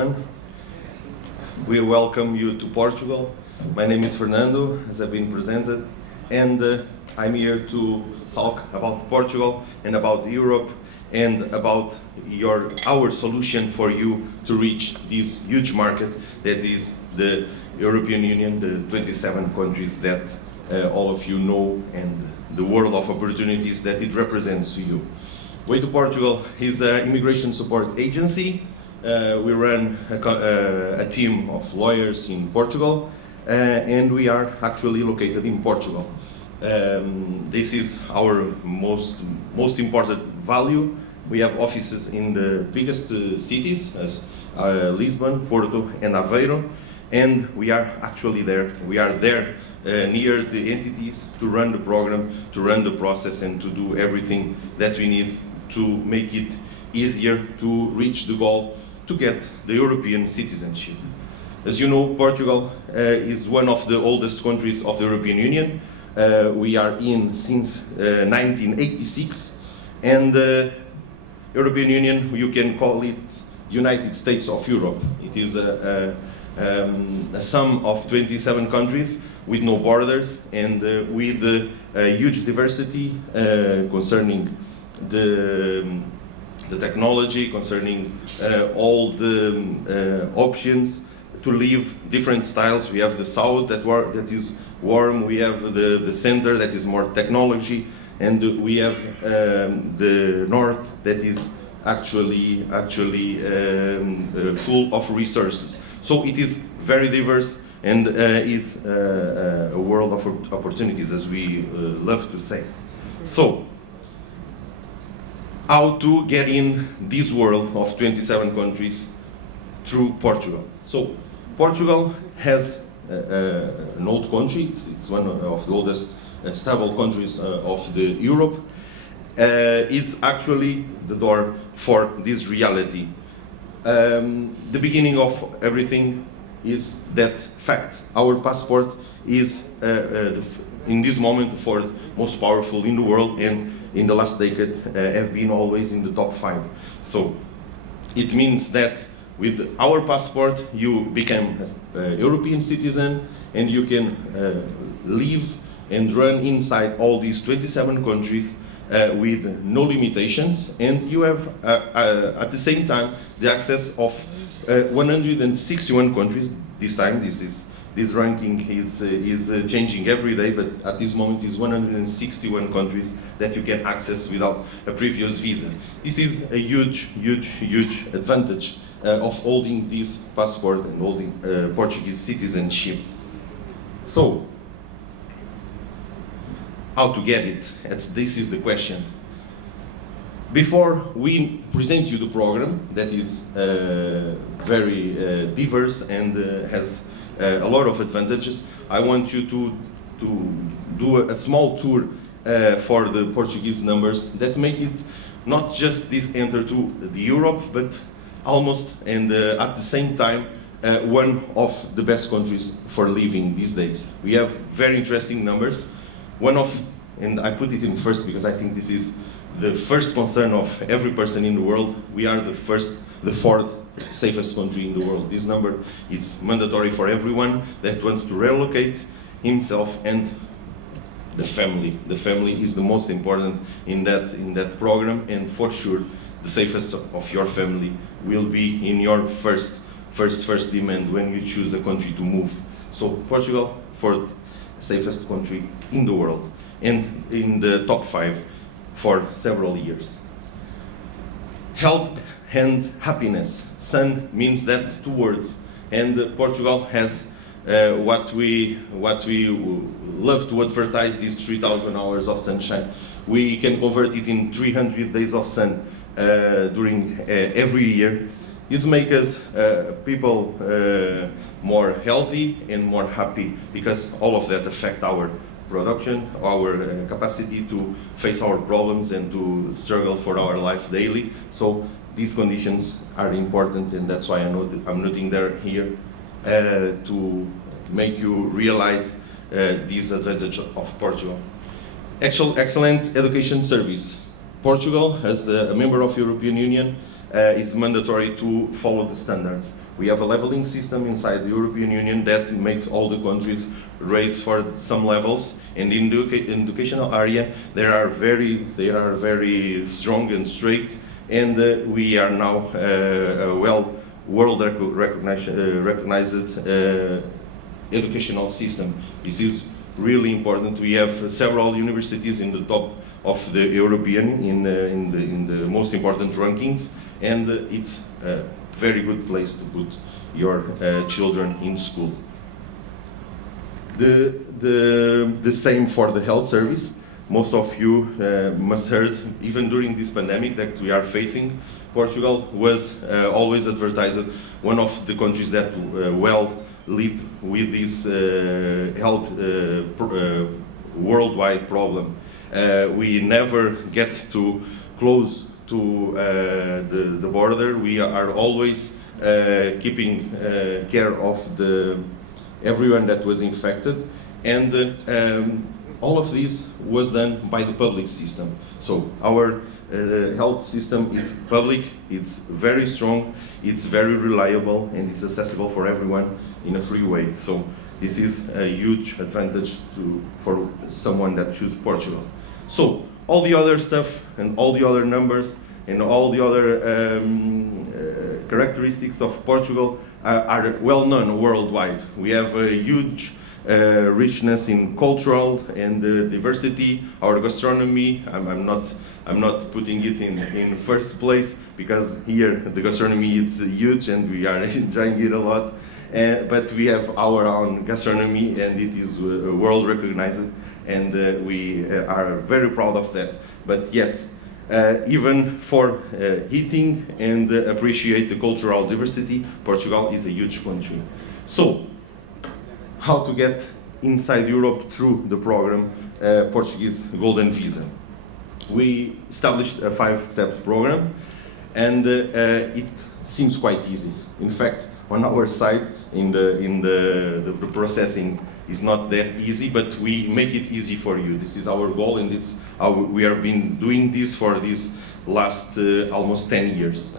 everyone. We welcome you to Portugal. My name is Fernando, as I've been presented, and I'm here to talk about Portugal and about Europe and about our solution for you to reach this huge market that is the European Union, the 27 countries that all of you know, and the world of opportunities that it represents to you. Way to Portugal is an immigration support agency. We run a team of lawyers in Portugal, and we are actually located in Portugal. This is our most important value. We have offices in the biggest cities as Lisbon, Porto, and Aveiro, and we are actually there. We are there near the entities to run the program, to run the process, and to do everything that we need to make it easier to reach the goal to get the European citizenship. As you know, Portugal is one of the oldest countries of the European Union. We are in since 1986, and the European Union, you can call it United States of Europe. It is a sum of 27 countries with no borders and with a huge diversity concerning the technology, concerning all the options to live different styles. We have the south that is warm, we have the center that is more technology, and we have the north that is actually full of resources. So it is very diverse and is a world of opportunities, as we love to say. So, how to get in this world of 27 countries through Portugal? So, Portugal has an old country. It's one of the oldest stable countries of the Europe. It's actually the door for this reality. The beginning of everything is that fact. Our passport is in this moment the fourth most powerful in the world, and in the last decade have been always in the top 5. So it means that with our passport you become a European citizen, and you can live and run inside all these 27 countries with no limitations, and you have at the same time the access of 161 countries. This ranking is changing every day, but at this moment is 161 countries that you can access without a previous visa. This is a huge advantage of holding this passport and holding Portuguese citizenship. So, how to get it? This is the question. Before we present you the program that is very diverse and has a lot of advantages, I want you to do a small tour for the Portuguese numbers that make it not just this enter to the Europe, but almost and at the same time one of the best countries for living these days. We have very interesting numbers. And I put it in first because I think this is the first concern of every person in the world. We are the fourth safest country in the world. This number is mandatory for everyone that wants to relocate himself and the family. The family is the most important in that program, and for sure the safest of your family will be in your first demand when you choose a country to move. So Portugal, fourth safest country in the world, and in the top 5 for several years. Health and happiness. Sun means that two words, and Portugal has what we love to advertise, these 3,000 hours of sunshine. We can convert it in 300 days of sun during every year. This makes us people more healthy and more happy, because all of that affect our production, our capacity to face our problems and to struggle for our life daily. So these conditions are important, and that's why I'm noting there here to make you realize this advantage of Portugal. Excellent education service. Portugal, as a member of European Union, it's mandatory to follow the standards. We have a leveling system inside the European Union that makes all the countries raise for some levels, and in the educational area they are very strong and straight, and we are now world recognized educational system. This is really important. We have several universities in the top of the European in the most important rankings, and it's a very good place to put your children in school. The same for the health service. Most of you must heard, even during this pandemic that we are facing, Portugal was always advertised one of the countries that well lead with this health worldwide problem. We never get to close to the border. We are always keeping care of everyone that was infected, and all of this was done by the public system. So our health system is public, it's very strong, it's very reliable, and it's accessible for everyone in a free way. So this is a huge advantage for someone that chooses Portugal. So all the other stuff and all the other numbers and all the other characteristics of Portugal are well known worldwide. We have a huge richness in cultural and diversity. Our gastronomy, I'm not putting it in first place, because here the gastronomy is huge and we are enjoying it a lot. But we have our own gastronomy, and it is world recognized, and we are very proud of that. But yes, even for eating and appreciate the cultural diversity, Portugal is a huge country. So, how to get inside Europe through the program Portuguese Golden Visa? We established a 5-steps program, and it seems quite easy. In fact, on our side, in the processing is not that easy, but we make it easy for you. This is our goal, and it's we have been doing this for these last almost 10 years.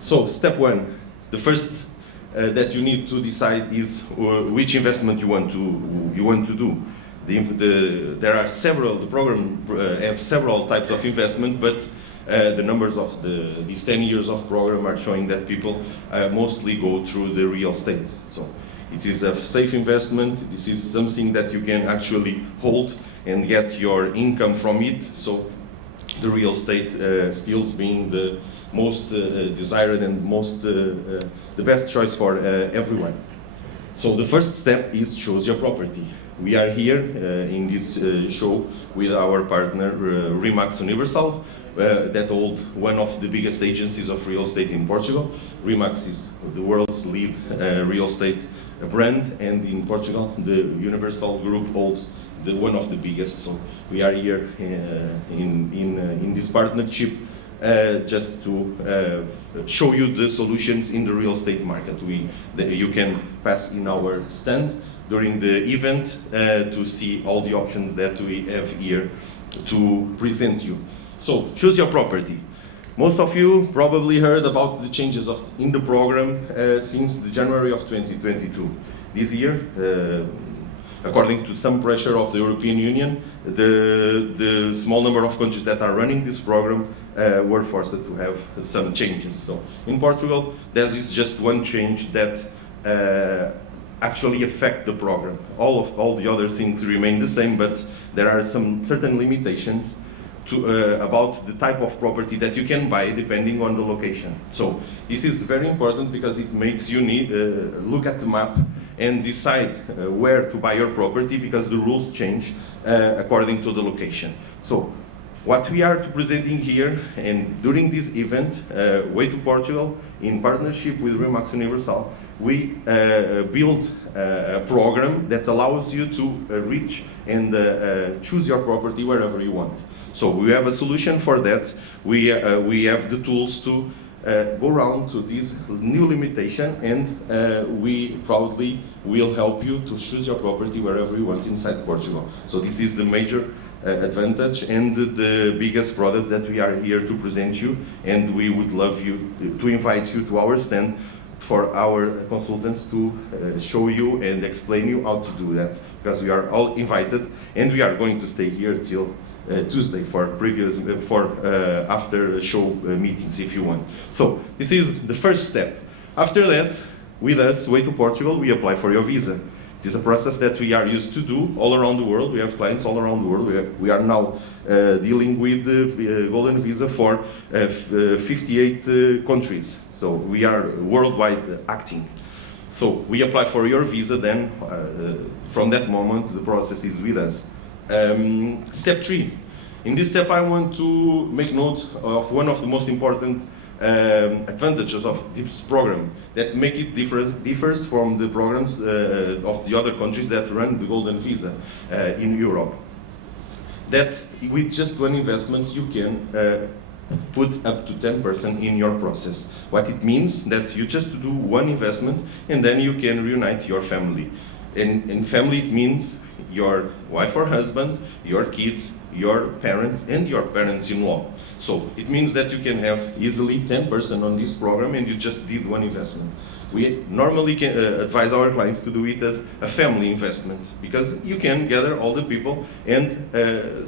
So step 1, the first that you need to decide is which investment you want to do. There are several. The program have several types of investment, but the numbers of these 10 years of program are showing that people mostly go through the real estate. So it is a safe investment. This is something that you can actually hold and get your income from it. So the real estate still being the most desired and the best choice for everyone. So the first step is choose your property. We are here in this show with our partner RE/MAX Universal, that hold one of the biggest agencies of real estate in Portugal. RE/MAX is the world's lead real estate brand, and in Portugal the Universal Group holds one of the biggest. So we are here in this partnership just to show you the solutions in the real estate market. You can pass in our stand during the event to see all the options that we have here to present you. So choose your property. Most of you probably heard about the changes in the program since the January of 2022. This year, according to some pressure of the European Union, the small number of countries that are running this program were forced to have some changes. So in Portugal, there is just one change that actually affect the program. All the other things remain the same, but there are some certain limitations about the type of property that you can buy depending on the location. So this is very important because it makes you look at the map and decide where to buy your property, because the rules change according to the location. So what we are presenting here and during this event, Way to Portugal, in partnership with RE/MAX Universal, we built a program that allows you to reach and choose your property wherever you want. So we have a solution for that. We have the tools to go around to this new limitation, and we proudly will help you to choose your property wherever you want inside Portugal. So this is the major advantage and the biggest product that we are here to present you, and we would love you to invite you to our stand for our consultants to show you and explain you how to do that, because we are all invited and we are going to stay here till Tuesday for after show meetings if you want. So this is the first step. After that, with us, Way to Portugal, we apply for your visa. It is a process that we are used to do all around the world. We have clients all around the world. We are now dealing with the Golden Visa for 58 countries. So we are worldwide acting. So we apply for your visa, then from that moment the process is with us. Step 3. In this step I want to make note of one of the most important advantages of this program that make it differs from the programs of the other countries that run the Golden Visa in Europe. That with just one investment you can put up to 10% in your process. What it means that you just do one investment and then you can reunite your family. In family it means your wife or husband, your kids, your parents and your parents-in-law. So it means that you can have easily 10% on this program and you just did one investment. We normally can advise our clients to do it as a family investment, because you can gather all the people and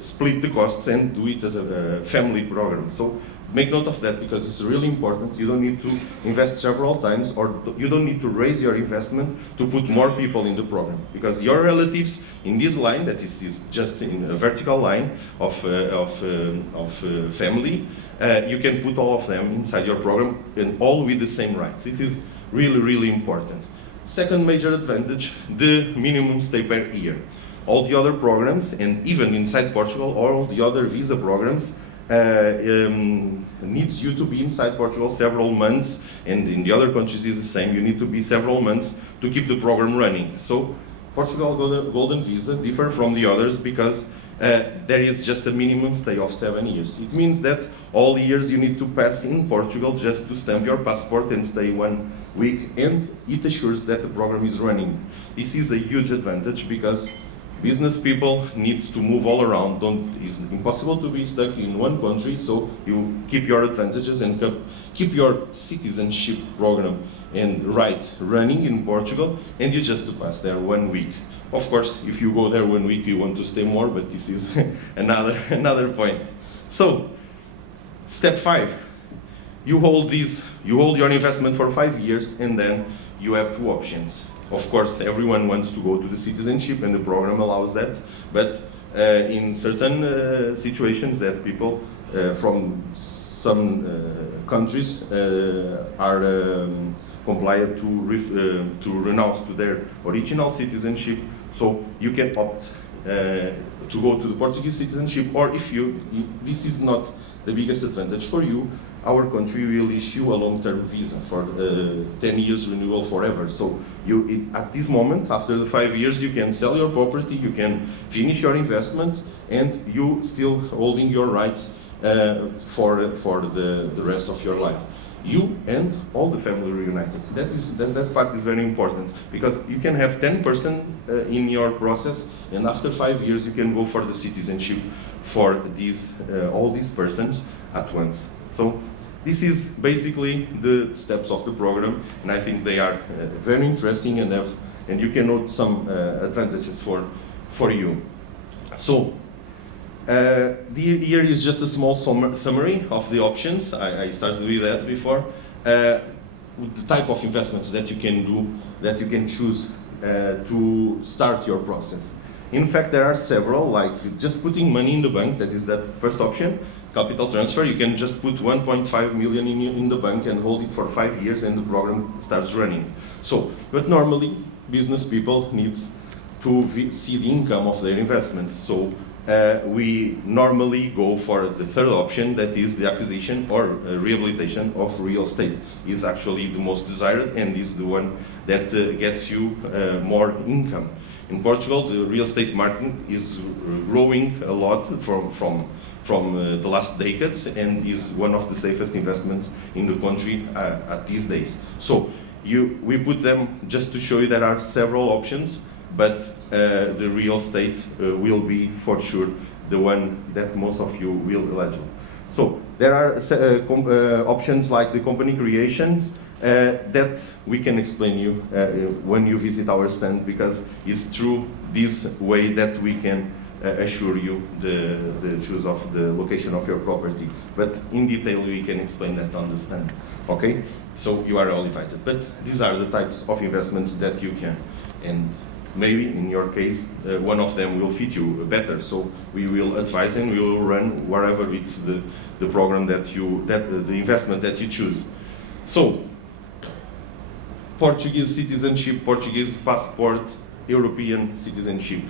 split the costs and do it as a family program. So make note of that, because it's really important. You don't need to invest several times, or you don't need to raise your investment to put more people in the program, because your relatives in this line, that is just in a vertical line of family, you can put all of them inside your program and all with the same rights. This is really, really important. Second major advantage, the minimum stay per year. All the other programs, and even inside Portugal, all the other visa programs needs you to be inside Portugal several months, and in the other countries is the same. You need to be several months to keep the program running. So Portugal Golden Visa differ from the others because there is just a minimum stay of 7 years. It means that all years you need to pass in Portugal just to stamp your passport and stay 1 week, and it assures that the program is running. This is a huge advantage because business people needs to move all around. It's impossible to be stuck in one country, so you keep your advantages and keep your citizenship program and running in Portugal, and you just pass there 1 week. Of course, if you go there 1 week, you want to stay more, but this is another point. So, step 5, you hold your investment for 5 years, and then you have 2 options. Of course, everyone wants to go to the citizenship, and the program allows that, but in certain situations that people from some countries are compliant to renounce to their original citizenship, so you can opt to go to the Portuguese citizenship, or if this is not the biggest advantage for you, our country will issue a long-term visa for 10 years renewal forever. So at this moment, after the 5 years, you can sell your property, you can finish your investment, and you still holding your rights for the rest of your life. You and all the family reunited. That part is very important, because you can have 10% in your process, and after 5 years you can go for the citizenship for all these persons at once. So this is basically the steps of the program, and I think they are very interesting, and you can note some advantages for you. So here is just a small summary of the options. I started with that before. With the type of investments that you can do, that you can choose to start your process. In fact, there are several, like just putting money in the bank, that is that first option. Capital transfer, you can just put 1.5 million in the bank and hold it for 5 years, and the program starts running. So, but normally, business people needs to see the income of their investments. So we normally go for the third option, that is the acquisition or rehabilitation of real estate. Is actually the most desired, and is the one that gets you more income. In Portugal, the real estate market is growing a lot from the last decades, and is one of the safest investments in the country at these days. So we put them just to show you there are several options, but the real estate will be for sure the one that most of you will eligible. So there are options like the company creations that we can explain you when you visit our stand, because it's through this way that we can assure you the choice of the location of your property. But in detail we can explain that on the stand. Okay? So you are all invited. But these are the types of investments that you can, and maybe in your case one of them will fit you better. So we will advise and we will run wherever it's the program that the investment that you choose. So Portuguese citizenship, Portuguese passport, European citizenship.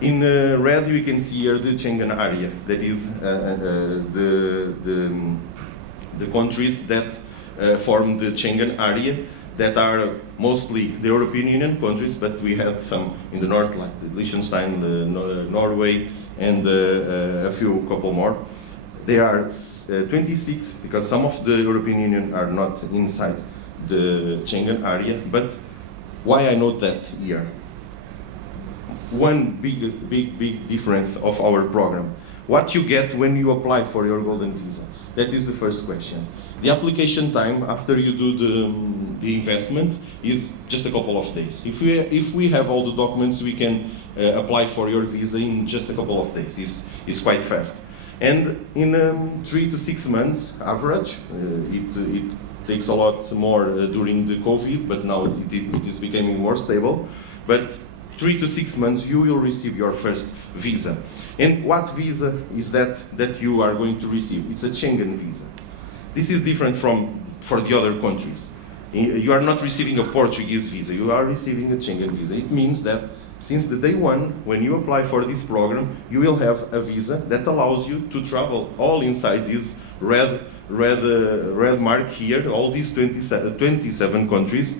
In red we can see here the Schengen area, that is the countries that form the Schengen area, that are mostly the European Union countries, but we have some in the north, like the Liechtenstein, Norway, and a couple more. There are 26, because some of the European Union are not inside the Schengen area. But why I note that here? One big difference of our program. What you get when you apply for your golden visa? That is the first question. The application time after you do the investment is just a couple of days. If we have all the documents, we can apply for your visa in just a couple of days. It's quite fast. And in 3 to 6 months average, it takes a lot more during the COVID, but now it is becoming more stable. But 3 to 6 months you will receive your first visa. And what visa is that you are going to receive? It's a Schengen visa. This is different for the other countries. You are not receiving a Portuguese visa, you are receiving a Schengen visa. It means that since the day one, when you apply for this program, you will have a visa that allows you to travel all inside this red mark here, all these 27 countries,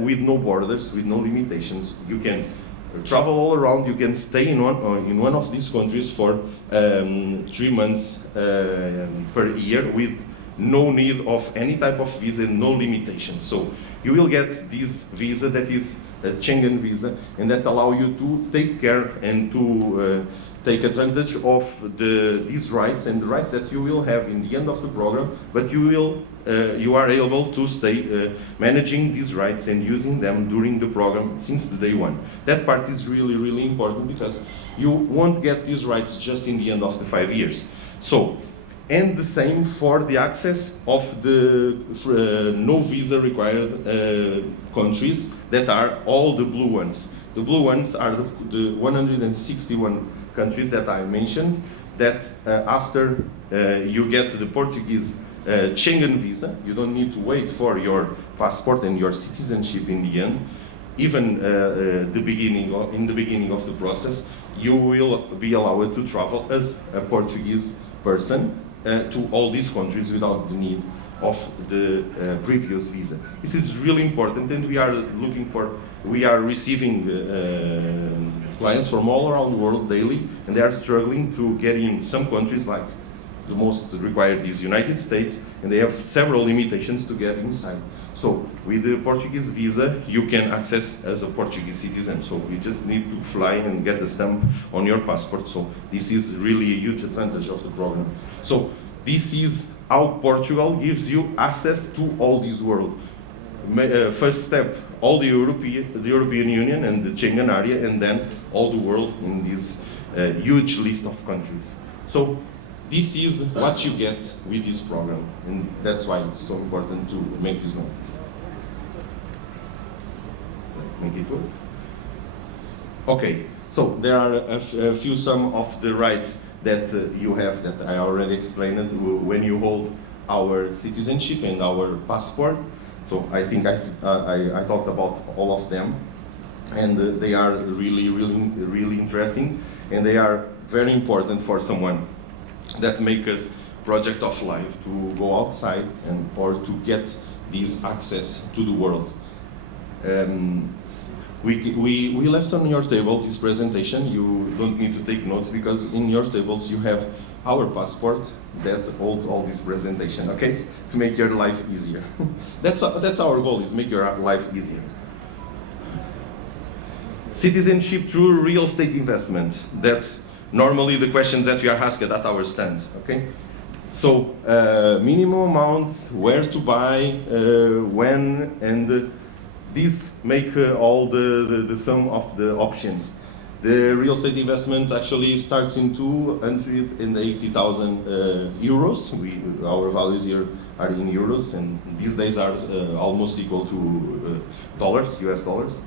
with no borders, with no limitations. You can travel all around, you can stay in one of these countries for 3 months per year with no need of any type of visa, no limitations. So you will get this visa that is a Schengen visa, and that allow you to take care and to take advantage of these rights and the rights that you will have in the end of the program, but you are able to stay managing these rights and using them during the program since the day one. That part is really important, because you won't get these rights just in the end of the 5 years. So, and the same for the access of the no visa required countries, that are all the blue ones. The blue ones are the 161 countries that I mentioned, that after you get the Portuguese Schengen visa, you don't need to wait for your passport and your citizenship in the end. Even in the beginning of the process, you will be allowed to travel as a Portuguese person to all these countries without the need of the previous visa. This is really important, and we are receiving clients from all around the world daily, and they are struggling to get in some countries, like the most required is United States, and they have several limitations to get inside. So with the Portuguese visa, you can access as a Portuguese citizen. So you just need to fly and get a stamp on your passport. So this is really a huge advantage of the program. So this is how Portugal gives you access to all this world. First step, all the European Union and the Schengen area, and then all the world in this huge list of countries. So this is what you get with this program, and that's why it's so important to make this notice. Make it work. Okay, so there are a few some of the rights that you have, that I already explained when you hold our citizenship and our passport. So I think I talked about all of them, and they are really interesting, and they are very important for someone that make us project of life to go outside or to get this access to the world. We left on your table this presentation. You don't need to take notes, because in your tables you have our passport that hold all this presentation, okay? To make your life easier. That's our goal, is make your life easier. Citizenship through real estate investment. That's normally the questions that we are asked at our stand, okay? So, minimum amounts, where to buy, when, and this make all the sum of the options. The real estate investment actually starts in 280,000 euros. Our values here are in euros, and these days are almost equal to dollars, US dollars.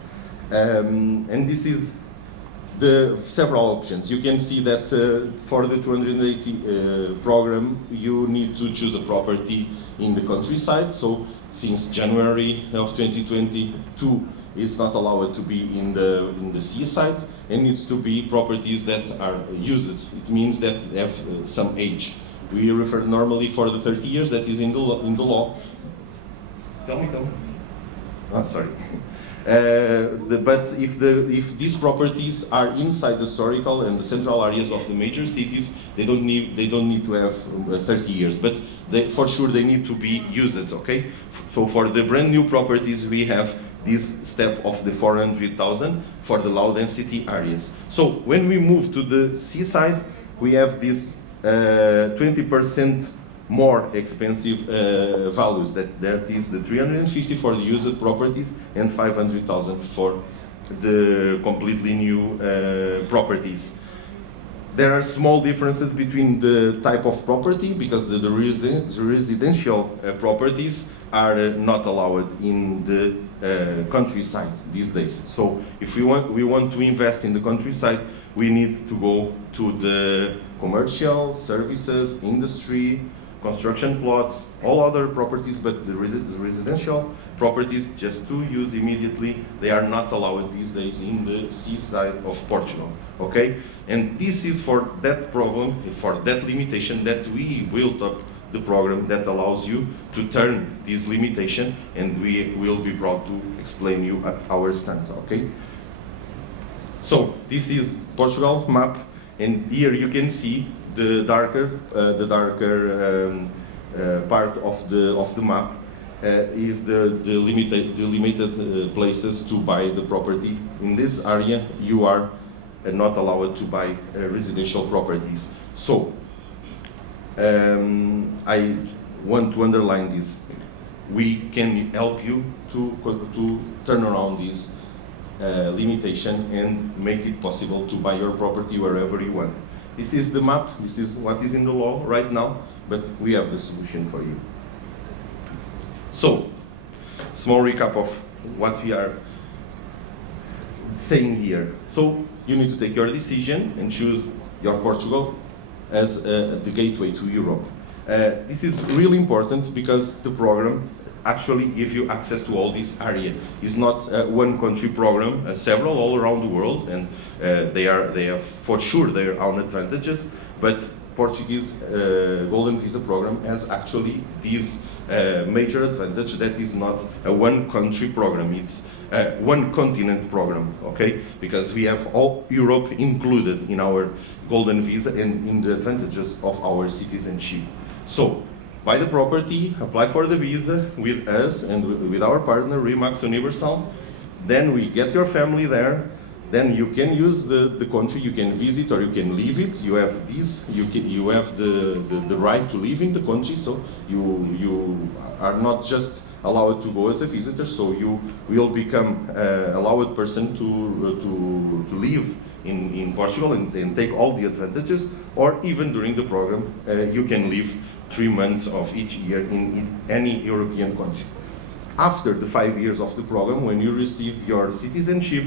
And this is the several options. You can see that for the 280 program, you need to choose a property in the countryside. So since January of 2022, it's not allowed to be in the seaside, and needs to be properties that are used. It means that they have some age. We refer normally for the 30 years that is in the law. Tell me. Oh, sorry. But if these properties are inside the historical and the central areas of the major cities, they don't need to have 30 years. But for sure they need to be used. Okay. So for the brand new properties, we have this step of the 400,000 for the low density areas. So when we move to the seaside, we have this 20% more expensive values. That is the 350 for the used properties and 500,000 for the completely new properties. There are small differences between the type of property, because the residential properties are not allowed in the countryside these days. So if we want to invest in the countryside, we need to go to the commercial, services, industry, construction plots, all other properties, but the residential properties just to use immediately, they are not allowed these days in the seaside of Portugal, okay? And this is for that problem, for that limitation, that we built up the program that allows you to turn this limitation, and we will be proud to explain you at our stand, okay? So this is Portugal map, and here you can see the darker part of the map is the limited places to buy the property. In this area, you are not allowed to buy residential properties. So I want to underline this. We can help you to turn around this limitation and make it possible to buy your property wherever you want. This is the map, this is what is in the law right now, but we have the solution for you. So, small recap of what we are saying here. So, you need to take your decision and choose your Portugal as the gateway to Europe. This is really important because the program actually gives you access to all this area. It's not one country program, several all around the world, and they have for sure their own advantages, but Portuguese Golden Visa program has actually this major advantage that is not a one country program, it's a one continent program, okay? Because we have all Europe included in our Golden Visa and in the advantages of our citizenship. So, buy the property, apply for the visa with us and with our partner RE/MAX Universal. Then we get your family there. Then you can use the country, you can visit or you can leave it. You have this, you have the right to live in the country, so you are not just allowed to go as a visitor, so you will become allowed person to live in Portugal and take all the advantages, or even during the program, you can live 3 months of each year in any European country. After the 5 years of the program, when you receive your citizenship,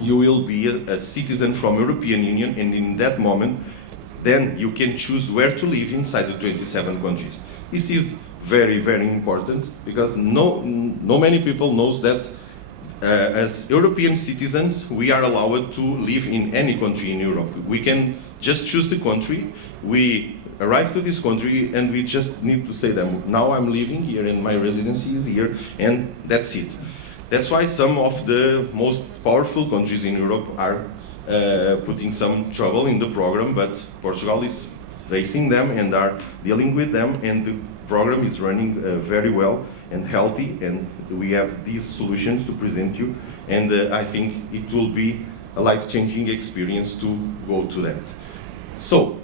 you will be a citizen from European Union, and in that moment, then you can choose where to live inside the 27 countries. This is very, very important, because no many people knows that as European citizens, we are allowed to live in any country in Europe. We can just choose the country, we arrive to this country, and we just need to say them, now I'm living here and my residency is here, and that's it. That's why some of the most powerful countries in Europe are putting some trouble in the program, but Portugal is facing them and are dealing with them, and the program is running very well and healthy, and we have these solutions to present you, and I think it will be a life-changing experience to go to that. So,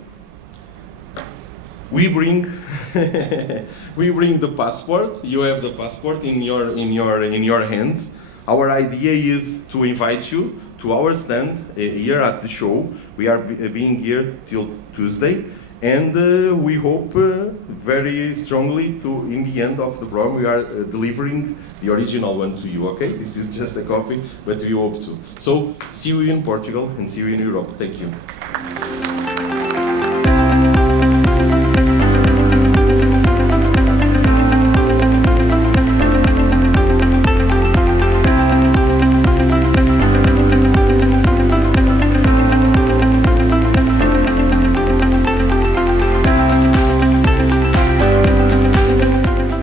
we bring we bring the passport. You have the passport in your hands. Our idea is to invite you to our stand here at the show. We are being here till Tuesday, and we hope very strongly to, in the end of the program, we are delivering the original one to you. Okay, this is just a copy, but we hope to. So see you in Portugal and see you in Europe. Thank you.